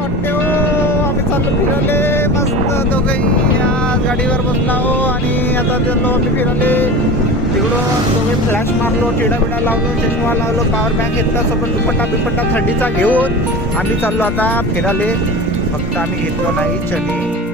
वाटते हो. आम्ही चाललो फिरायले मस्त दोघंही आज गाडीवर बसला हो. आणि आता चाललो आम्ही फिरायले. तिकडून दोघे फ्लॅश मारलो, टिडा बिडा लावलो, चष्मा लावलो, पॉवर बँक घेतला, सोबत दुपट्टा बिपट्टा थंडीचा घेऊन आम्ही चाललो आता फिरायले. फक्त आम्ही घेतलो नाही चणी.